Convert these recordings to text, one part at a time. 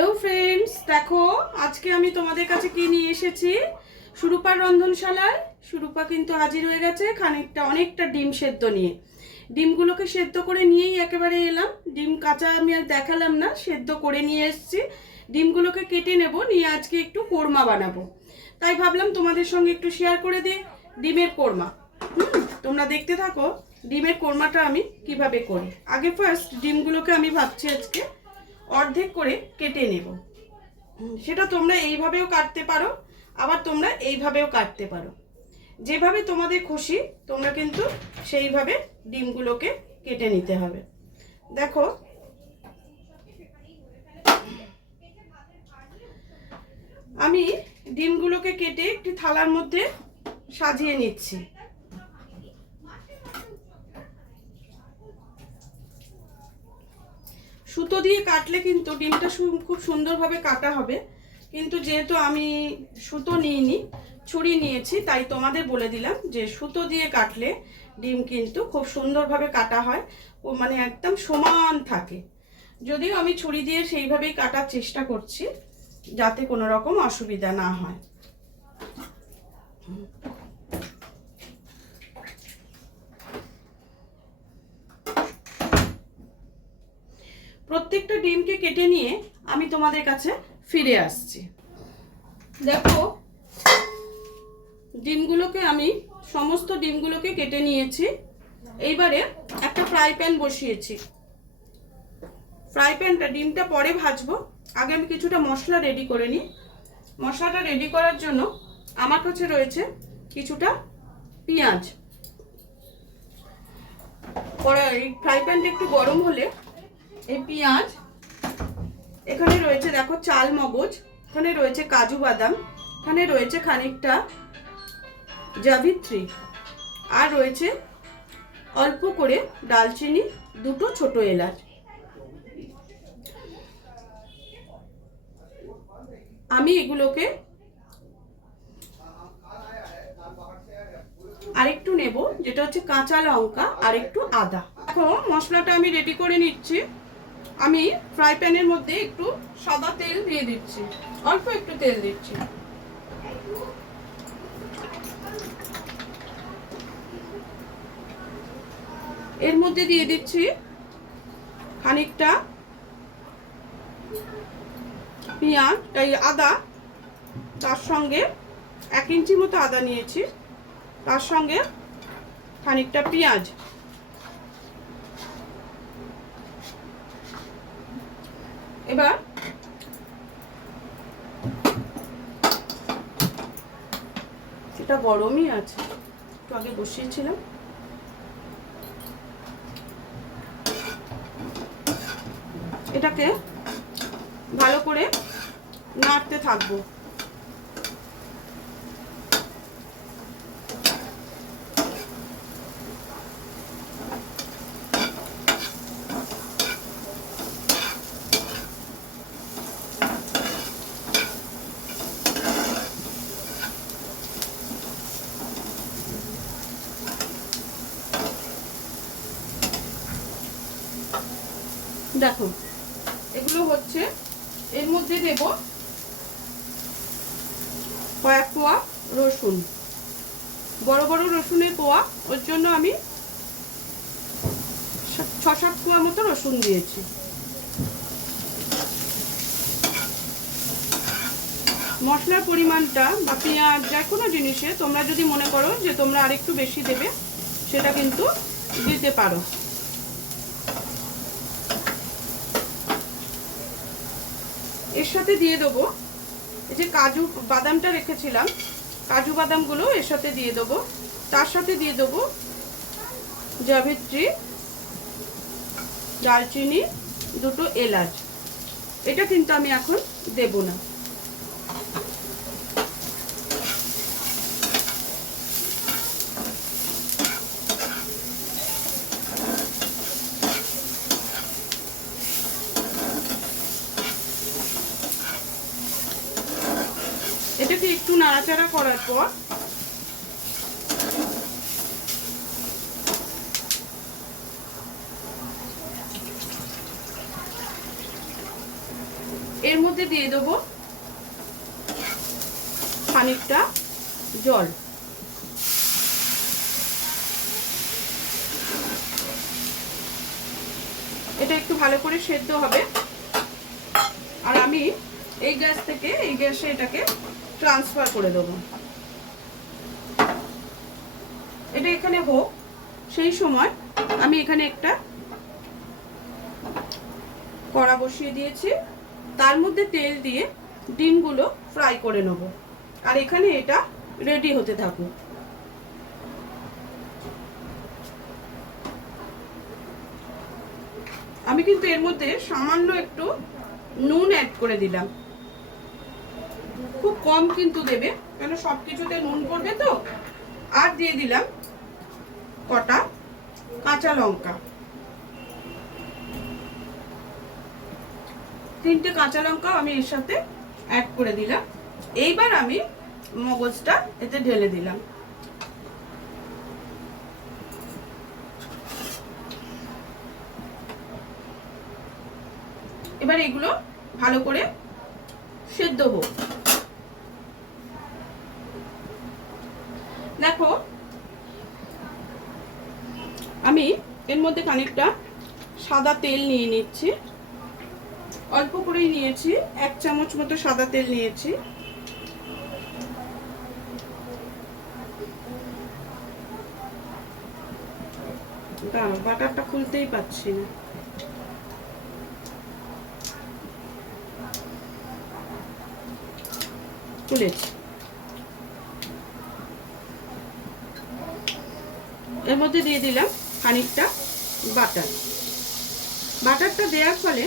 Hello friends, দেখো আজকে আমি তোমাদের কাছে কি নিয়ে এসেছি। সুরূপার রন্ধনশালায় সুরূপা কিন্তু হাজির হয়ে গেছে খানিকটা অনেকটা ডিম সেদ্ধ নিয়ে। ডিমগুলোকে সেদ্ধ করে নিয়েই একেবারে এলাম। ডিম কাঁচা আমি আর দেখালাম না, সেদ্ধ করে নিয়ে এসেছি। ডিমগুলোকে কেটে নেব, নিয়ে আজকে একটু কোরমা বানাবো। তাই ভাবলাম তোমাদের সঙ্গে একটু শেয়ার করে দিই ডিমের কোরমা। তোমরা দেখতে থাকো ডিমের কোরমাটা আমি কিভাবে করি। আগে ফার্স্ট ডিমগুলোকে আমি ভাবছি আজকে অর্ধেক করে কেটে নেব। সেটা তোমরা এইভাবেও কাটতে পারো, আবার তোমরা এইভাবেও কাটতে পারো, যেভাবে তোমাদের খুশি তোমরা কিন্তু সেইভাবে ডিমগুলোকে কেটে নিতে হবে। দেখো আমি ডিমগুলোকে কেটে একটি থালার মধ্যে সাজিয়ে নিচ্ছি। সুতো দিয়ে কাটলে কিন্তু ডিমটা খুব সুন্দরভাবে কাটা হবে, কিন্তু যেহেতু আমি সুতো নিইনি, ছুরি নিয়েছি, তাই তোমাদের বলে দিলাম যে সুতো দিয়ে কাটলে ডিম কিন্তু খুব সুন্দরভাবে কাটা হয়, ও মানে একদম সমান থাকে। যদিও আমি ছুরি দিয়ে সেইভাবেই কাটার চেষ্টা করছি যাতে কোনো রকম অসুবিধা না হয়। প্রত্যেকটা ডিমকে কেটে নিয়ে আমি তোমাদের কাছে ফিরে আসছি। দেখো ডিমগুলোকে আমি সমস্ত ডিমগুলোকে কেটে নিয়েছি। এইবারে একটা ফ্রাই প্যান বসিয়েছি। ফ্রাই প্যানটা ডিমটা পরে ভাজবো, আগে আমি কিছুটা মশলা রেডি করে নিই। মশলাটা রেডি করার জন্য আমার কাছে রয়েছে কিছুটা পেঁয়াজ। এই ফ্রাই প্যানটা একটু গরম হলে এই পেঁয়াজ, এখানে রয়েছে দেখো চাল মগজ, এখানে রয়েছে কাজু বাদাম, এখানে রয়েছে খানিকটা জাবিত্রী, আর রয়েছে অল্প করে ডালচিনি, দুটো ছোট এলাচ। আমি এগুলোকে আরেকটু নেব, যেটা হচ্ছে কাঁচা লঙ্কা আর একটু আদা। দেখো মশলাটা আমি রেডি করে নিচ্ছি। আমি ফ্রাই প্যানের মধ্যে একটু সাদা তেল দিয়ে দিচ্ছি, অল্প একটু তেল দিচ্ছি। এর মধ্যে দিয়ে দিচ্ছি খানিকটা পেঁয়াজ, এই আদা, তার সঙ্গে 1 ইঞ্চি মতো আদা নিয়েছি, তার সঙ্গে খানিকটা পেঁয়াজ। এবার এটা গরমই আছে, একটু আগে বসিয়েছিলাম। এটাকে ভালো করে নাড়তে থাকবো। দেখো এগুলো হচ্ছে, এর মধ্যে দেব কয়েক কোয়া রসুন, বড় বড় রসুনের কোয়া, ওর জন্য আমি 6-7 কোয়া মতো রসুন দিয়েছি। মশলার পরিমাণটা বা পেঁয়াজ যে কোনো জিনিসে তোমরা যদি মনে করো যে তোমরা আরেকটু বেশি দেবে, সেটা কিন্তু দিতে পারো। এর সাথে দিয়ে দেবো এই যে কাজু বাদামটা রেখেছিলাম, কাজু বাদামগুলো এর সাথে দিয়ে দেবো। তার সাথে দিয়ে দেবো জাবিত্রী, দারচিনি, দুটো এলাচ। এটা কিন্তু আমি এখন দেব না। এটাকে একটু নাড়াচাড়া করার পর এর এর মধ্যে দিয়ে দেবো খানিকটা জল। এটা একটু ভালো করে সেদ্ধ হবে। আর আমি এই গ্যাস থেকে এই গ্যাসে এটাকে ট্রান্সফার করে দেবো। এটা এখানে হোক, সেই সময় আমি এখানে একটা কড়া বসিয়ে দিয়েছি, তার মধ্যে তেল দিয়ে ডিমগুলো ফ্রাই করে নেব। আর এখানে এটা রেডি হতে থাকুক। আমি কিন্তু এর মধ্যে সামান্য একটু নুন অ্যাড করে দিলাম, খুব কম কিন্তু দেবে, কেন সব কিছুতে নুন পড়বে তো। আর দিয়ে দিলাম কটা কাঁচা লঙ্কা, 3টে কাঁচা লঙ্কা আমি এর সাথে অ্যাড করে দিলাম। এইবার আমি মগজটা এতে ঢেলে দিলাম। এবার এগুলো ভালো করে সেদ্ধ হোক। দেখো আমি এর মধ্যে খানিকটা সাদা তেল নিয়ে নিচ্ছি, অল্প করেই নিয়েছি, 1 চামচ মতো সাদা তেল নিয়েছি। দাঁড়াও, বাটারটা খুলতেই পাচ্ছি না। খুলেছি। এর মধ্যে দিয়ে দিলাম খানিকটা বাটার। বাটারটা দেওয়ার ফলে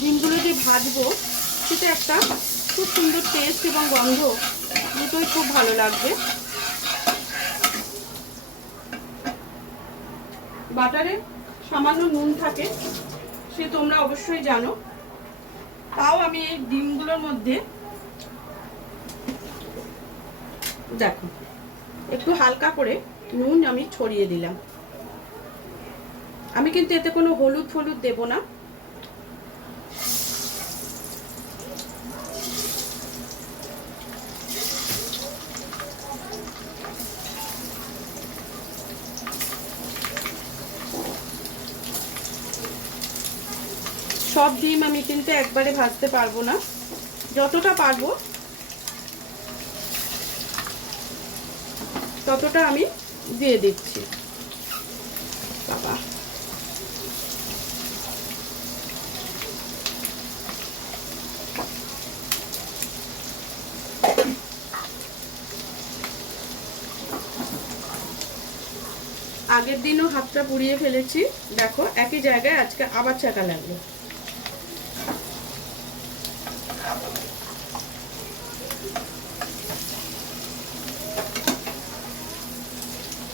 ডিমগুলো যে ভাজবো সেটা একটা খুব সুন্দর টেস্ট এবং গন্ধ দুটোই খুব ভালো লাগবে। বাটারে সামান্য নুন থাকে, সে তোমরা অবশ্যই জানো, তাও আমি এই ডিমগুলোর মধ্যে দেখো একটু হালকা করে নুন আমি ছড়িয়ে দিলাম। আমি কিন্তু এতে কোনো হলুদ ফলুদ দেব না। সব ডিম আমি কিন্তু একবারে ভাজতে পারবো না, যতটা পারবো ততটা আমি দিয়ে দিচ্ছি। বাবা, আগের দিনও হাতটা পুড়িয়ে ফেলেছি, দেখো একই জায়গায় আজকে আবার চাকা লাগলো।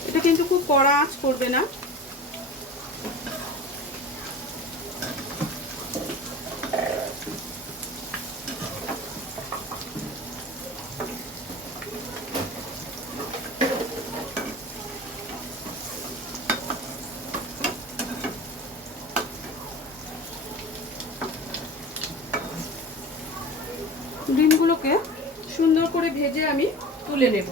এটা কিন্তু খুব কড়া আঁচ করবে না। ডিমগুলোকে সুন্দর করে ভেজে আমি তুলে নেব।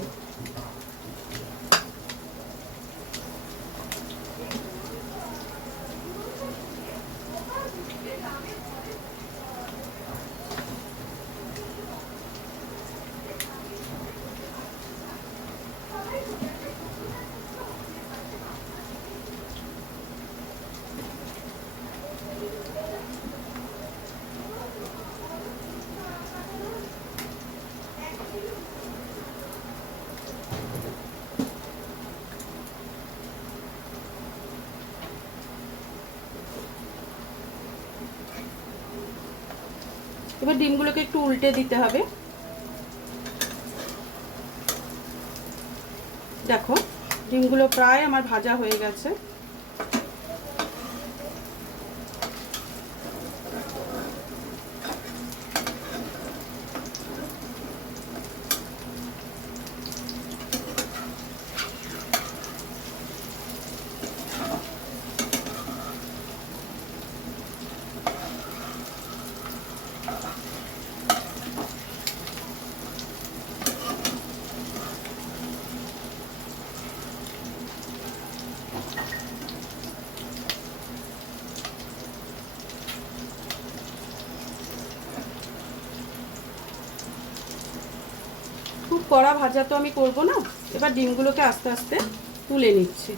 এবার ডিমগুলোকে একটু উল্টে দিতে হবে। দেখো ডিমগুলো প্রায় আমার ভাজা হয়ে গেছে। কড়া ভাজা তো আমি করব না। এবার ডিমগুলোকে আস্তে আস্তে তুলে নিচ্ছি।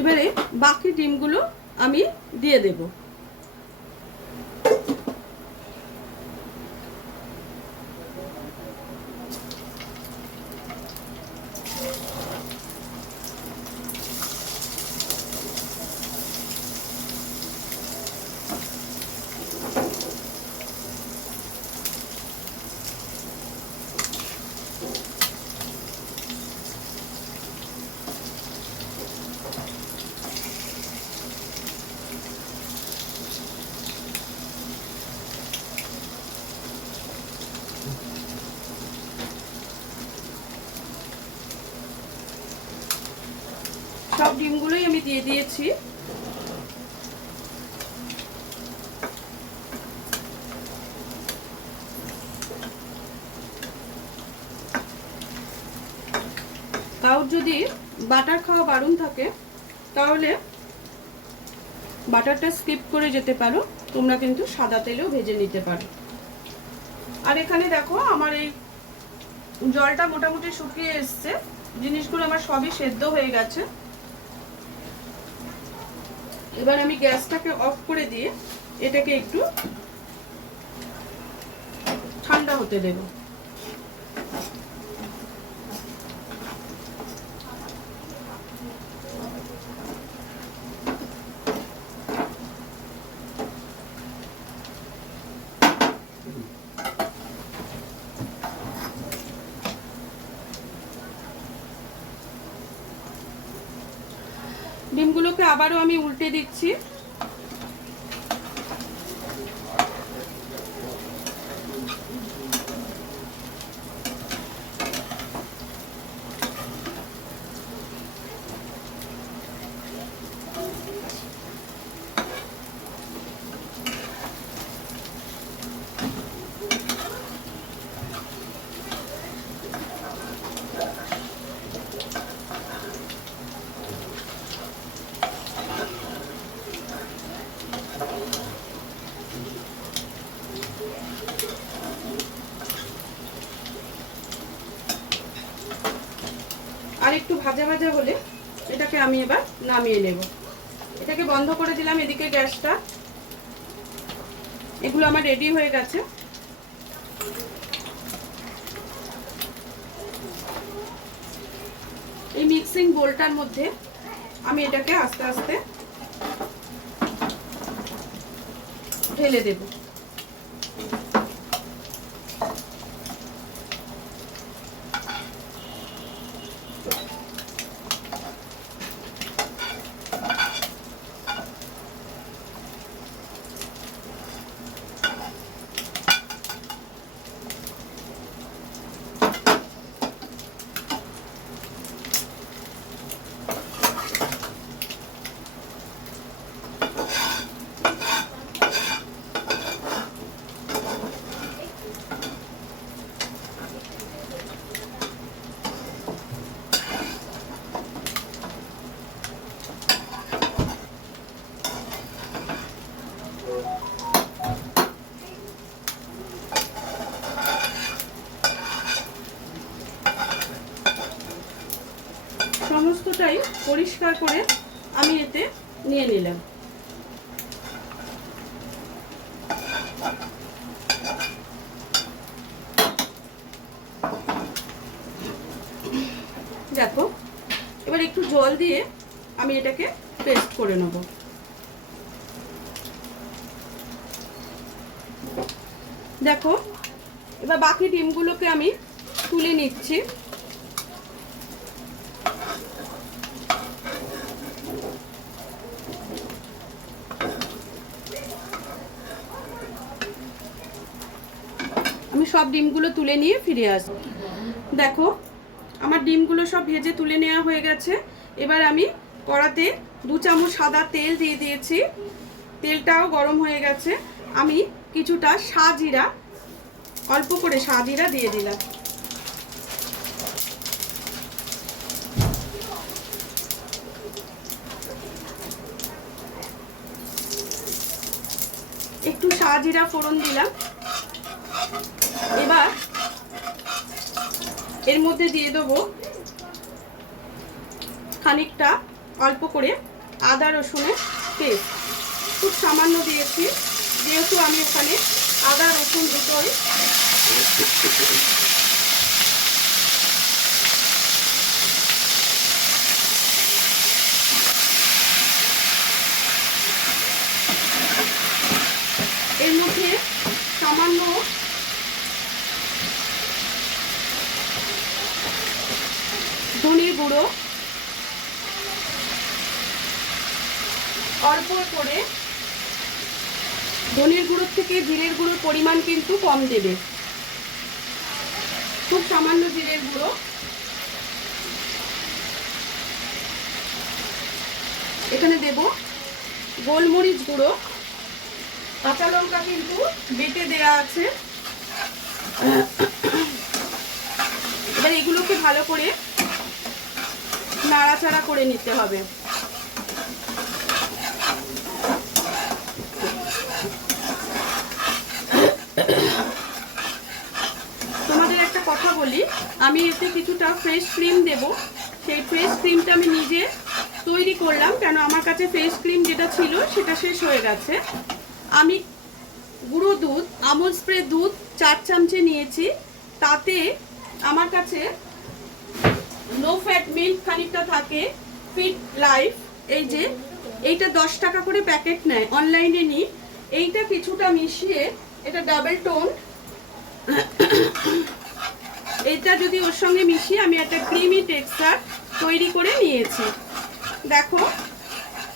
এবারে বাকি ডিমগুলো আমি দিয়ে দেব। সব ডিমগুলোই আমি দিয়ে দিয়েছি। কারোর যদি বাটার খাওয়া বারণ থাকে তাহলে বাটারটা স্কিপ করে যেতে পারো, তোমরা কিন্তু সাদা তেলেও ভেজে নিতে পারো। আর এখানে দেখো আমার এই জলটা মোটামুটি শুকিয়ে এসছে, জিনিসগুলো আমার সবই সেদ্ধ হয়ে গেছে। এবার আমি গ্যাসটাকে অফ করে দিয়ে এটাকে একটু ঠান্ডা হতে দেব। ডিমগুলোকে আবারও আমি উল্টে দিচ্ছি। আর একটু ভাজা ভাজা হলে এটাকে আমি এবার নামিয়ে নেব। এটাকে বন্ধ করে দিলাম এদিকে গ্যাসটা। এগুলো আমার রেডি হয়ে গেছে। এই মিক্সিং বোলটার মধ্যে আমি এটাকে আস্তে আস্তে ঢেলে দেব। সমস্তটাই পরিষ্কার করে আমি এতে নিয়ে নিলাম। দেখো এবার একটু জল দিয়ে আমি এটাকে পেস্ট করে নেব। দেখো এবার বাকি ডিমগুলোকে আমি তুলে নিচ্ছি। আমি সব ডিমগুলো তুলে নিয়ে ফিরে আসবো। দেখো আমার ডিমগুলো সব ভেজে তুলে নেওয়া হয়ে গেছে। এবার আমি কড়াতে 2 চামচ সাদা তেল দিয়ে দিয়েছি। তেলটাও গরম হয়ে গেছে। আমি কিছুটা সাজিরা, অল্প করে সাজিরা দিয়ে দিলাম। একটু সাজিরা ফোড়ন দিলাম। এবার এর মধ্যে দিয়ে দেবো খানিকটা অল্প করে আদা রসুনের পেস্ট, খুব সামান্য দিয়েছি, যেহেতু আমি ওখানে আদা রসুন দুটোই এর মধ্যে সামান্য ধনে গুঁড়ো, অল্প করে ধনের গুঁড়োর থেকে জিরের গুঁড়োর পরিমাণ কিন্তু কম দেবে, খুব সামান্য জিরের গুঁড়ো। এখানে দেব গোলমরিচ গুঁড়ো, কাঁচা লঙ্কা কিন্তু বেটে দেয়া আছে। এবার এগুলোকে ভালো করে নাড়াচাড়া করে নিতে হবে। তোমাদের একটা কথা বলি, আমি এতে কিছুটা ফ্রেশ ক্রিম দেব। সেই ফ্রেশ ক্রিমটা আমি নিজে তৈরি করলাম, কেন আমার কাছে ফ্রেশ ক্রিম যেটা ছিল সেটা শেষ হয়ে গেছে। আমি গুঁড়ো দুধ, আমুল স্প্রে দুধ 4 চামচে নিয়েছি। তাতে আমার কাছে নো ফ্যাট মিল্ক খানিকটা থাকে, ফিট লাইফ, এই যে এইটা 10 টাকা করে প্যাকেট নেয়, অনলাইনে নিই। এইটা কিছুটা মিশিয়ে, এটা ডাবল টোন, এটা যদি ওর সঙ্গে মিশিয়ে আমি একটা ক্রিমি টেক্সচার তৈরি করে নিয়েছি। দেখো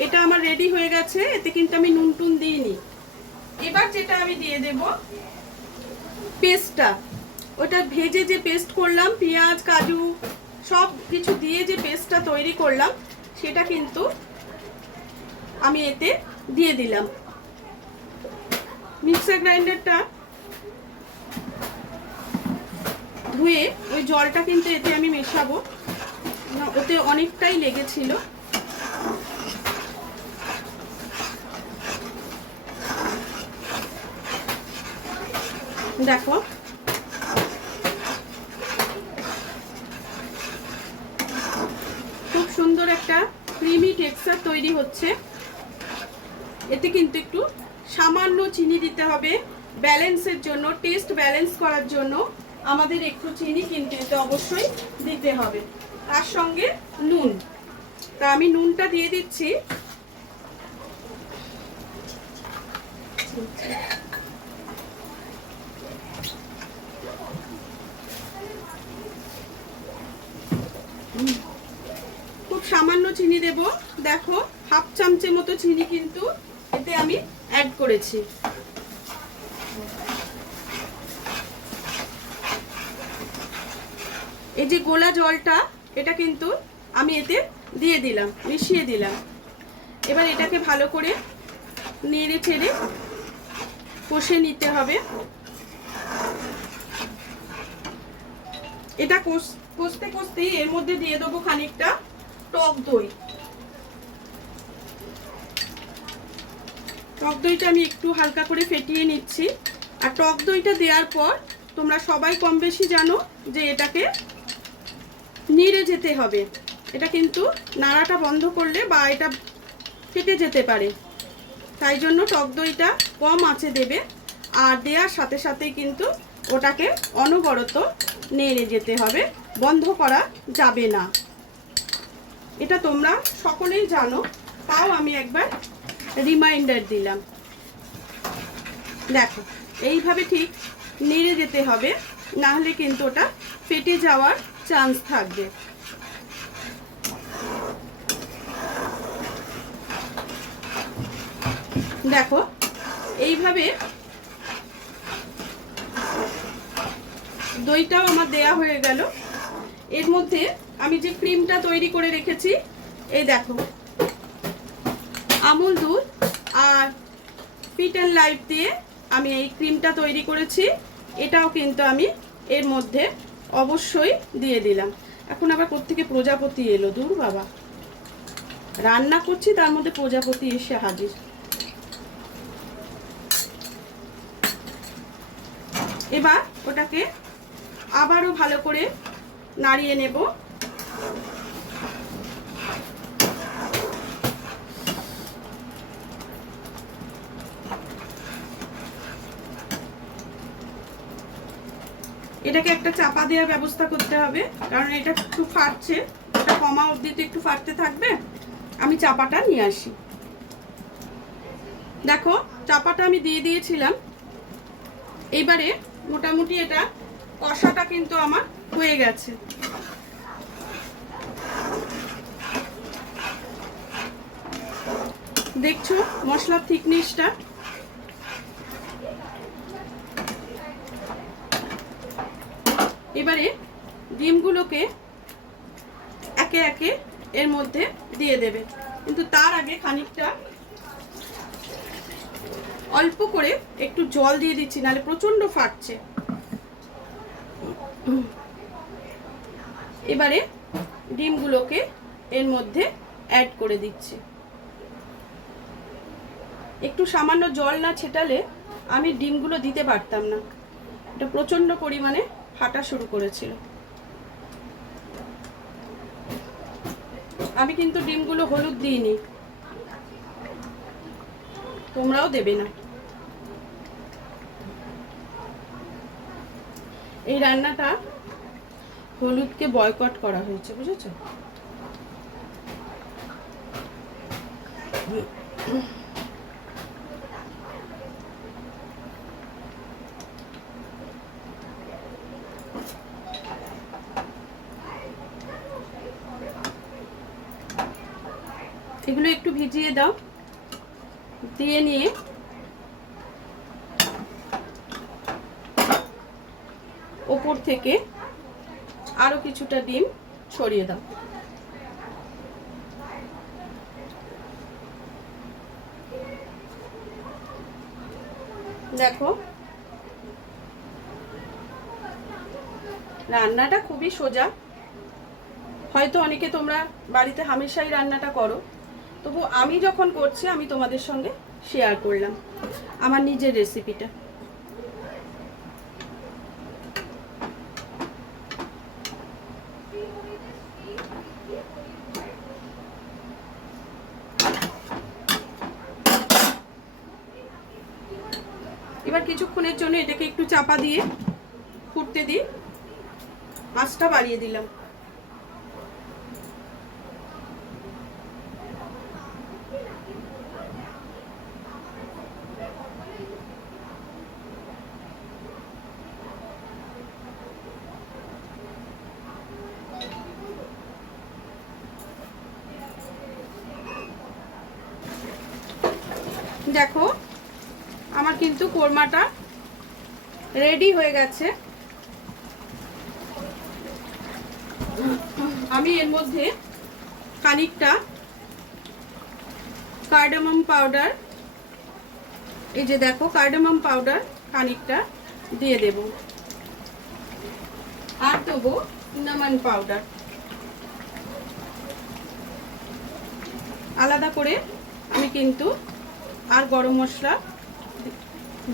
এটা আমার রেডি হয়ে গেছে, এতে কিন্তু আমি নুন টুন দিইনি। এবার যেটা আমি দিয়ে দেব পেস্টটা, ওটা ভেজে যে পেস্ট করলাম, পেঁয়াজ কাজু সব কিছু দিয়ে যে পেস্টটা তৈরি করলাম, সেটা কিন্তু আমি এতে দিয়ে দিলাম। মিক্সার গ্রাইন্ডারটা ধুয়ে ওই জলটা কিন্তু এতে আমি মেশাবো, ওতে অনেকটাই লেগেছিল। দেখো খুব সুন্দর একটা ক্রিমি টেক্সচার তৈরি হচ্ছে। এতে কিন্তু একটু সামান্য চিনি দিতে হবে ব্যালেন্সের জন্য, টেস্ট ব্যালেন্স করার জন্য আমাদের একটু চিনি কিন্তু এতে অবশ্যই দিতে হবে, তার সঙ্গে নুন। তা আমি নুনটা দিয়ে দিচ্ছি। খুব সামান্য চিনি দেব, দেখো হাফ চামচে মতো চিনি কিন্তু এতে আমি অ্যাড করেছি। এই যে গোলা জলটা, এটা কিন্তু আমি এতে দিয়ে দিলাম, মিশিয়ে দিলাম। এবার এটাকে ভালো করে নেড়ে চেড়ে কষে নিতে হবে। এটা কষতে কষতেই এর মধ্যে দিয়ে দেবো খানিকটা টক দই। টক দইটা আমি একটু হালকা করে ফেটিয়ে নিচ্ছি। আর টক দইটা দেওয়ার পর তোমরা সবাই কম বেশি জানো যে এটাকে নেড়ে যেতে হবে। এটা কিন্তু নাড়াটা বন্ধ করলে বা এটা ফেটে যেতে পারে, তাই জন্য টক দইটা কম আঁচে দেবে। আর দেওয়ার সাথে সাথেই কিন্তু ওটাকে অনবরত নেড়ে যেতে হবে, বন্ধ করা যাবে না। এটা তোমরা সকলেই জানো, তাও আমি একবার রিমাইন্ডার দিলাম। দেখো এইভাবে ঠিক নেড়ে যেতে হবে, না হলে কিন্তু ওটা ফেটে যাওয়ার চান্স থাকবে। দেখো এইভাবে দইটাও আমার দেয়া হয়ে গেল। এর মধ্যে আমি যে ক্রিমটা তৈরি করে রেখেছি, এই দেখো আমুল দুধ আর ফিট অ্যান্ড লাইফ দিয়ে আমি এই ক্রিমটা তৈরি করেছি। এটাও কিন্তু আমি এর মধ্যে অবশ্যই দিয়ে দিলাম। এখন আবার কোত্থেকে প্রজাপতি এলো, দূর বাবা, রান্না করছি তার মধ্যে প্রজাপতি এসে হাজির। এবার ওটাকে আবারও ভালো করে নাড়িয়ে নেব। এটাকে একটা চাপা দেওয়ার ব্যবস্থা করতে হবে, কারণ এটা একটু ফাটছে, এটা কমা অবধি তো একটু ফাটতে থাকবে। আমি চাপাটা নিয়ে আসি। দেখো চাপাটা আমি দিয়ে দিয়েছিলাম। এবারে মোটামুটি এটা কষাটা কিন্তু আমার হয়ে গেছে। দেখছো মশলার থিকনেসটা। এবারে ডিমগুলোকে একে একে এর মধ্যে দিয়ে দেবে, কিন্তু তার আগে খানিকটা অল্প করে একটু জল দিয়ে দিচ্ছি, নাহলে প্রচন্ড ফাটছে। এবারে ডিমগুলোকে এর মধ্যে অ্যাড করে দিচ্ছি। একটু সামান্য জল না ছেটালে আমি ডিমগুলো দিতে পারতাম না, এটা প্রচন্ড পরিমাণে ফাটা শুরু করেছিল। আমি কিন্তু ডিমগুলো হলুদ দিইনি, তোমরাও দেবে না। এই রান্নাটা হলুদকে বয়কট করা হয়েছে, বুঝেছো? এগুলো একটু ভিজিয়ে দাও, দিয়ে নিয়ে ওপর থেকে আরো কিছুটা ডিম ছড়িয়ে দাও। দেখো রান্নাটা খুবই সোজা, হয়তো অনেকে তোমরা বাড়িতে হামেশাই রান্নাটা করো, তবু আমি যখন করছি আমি তোমাদের সঙ্গে শেয়ার করলাম আমার নিজের রেসিপিটা। এবার কিছুক্ষণের জন্য এটাকে একটু চাপা দিয়ে ফুটতে দিই, আঁচটা বাড়িয়ে দিলাম। দেখো আমার কিন্তু কোরমাটা রেডি হয়ে গেছে। আমি এর মধ্যে খানিকটা কার্ডামম পাউডার, এই যে দেখো কার্ডামম পাউডার খানিকটা দিয়ে দেব, আর দেবো সিনামন পাউডার। আলাদা করে আমি কিন্তু আর গরম মশলা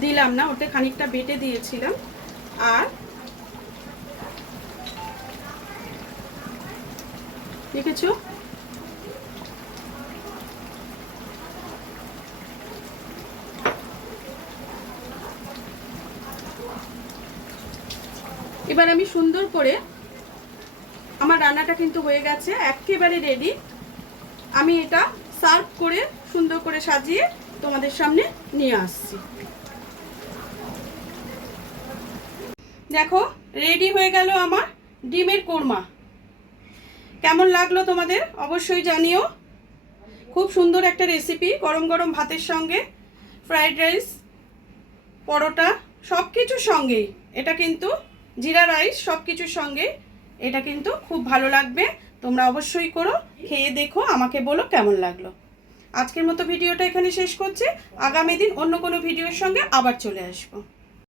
দিলাম না, ওটা খানিকটা বেটে দিয়েছিলাম। আর দেখেছো এবার আমি সুন্দর করে, আমার রান্নাটা কিন্তু হয়ে গেছে, একেবারে রেডি। আমি এটা সার্ভ করে সুন্দর করে সাজিয়ে তোমাদের সামনে নিয়ে আসছি। দেখো রেডি হয়ে গেল আমার ডিমের কোরমা। কেমন লাগলো তোমাদের অবশ্যই জানিও। খুব সুন্দর একটা রেসিপি, গরম গরম ভাতের সঙ্গে, ফ্রাইড রাইস, পরোটা, সব কিছুর সঙ্গেই এটা কিন্তু, জিরা রাইস, সব কিছুর সঙ্গে এটা কিন্তু খুব ভালো লাগবে। তোমরা অবশ্যই করো, খেয়ে দেখো, আমাকে বলো কেমন লাগলো। আজকের মতো ভিডিওটা এখানে শেষ করছি। আগামী দিন অন্য কোনো ভিডিওর সঙ্গে আবার চলে আসবো।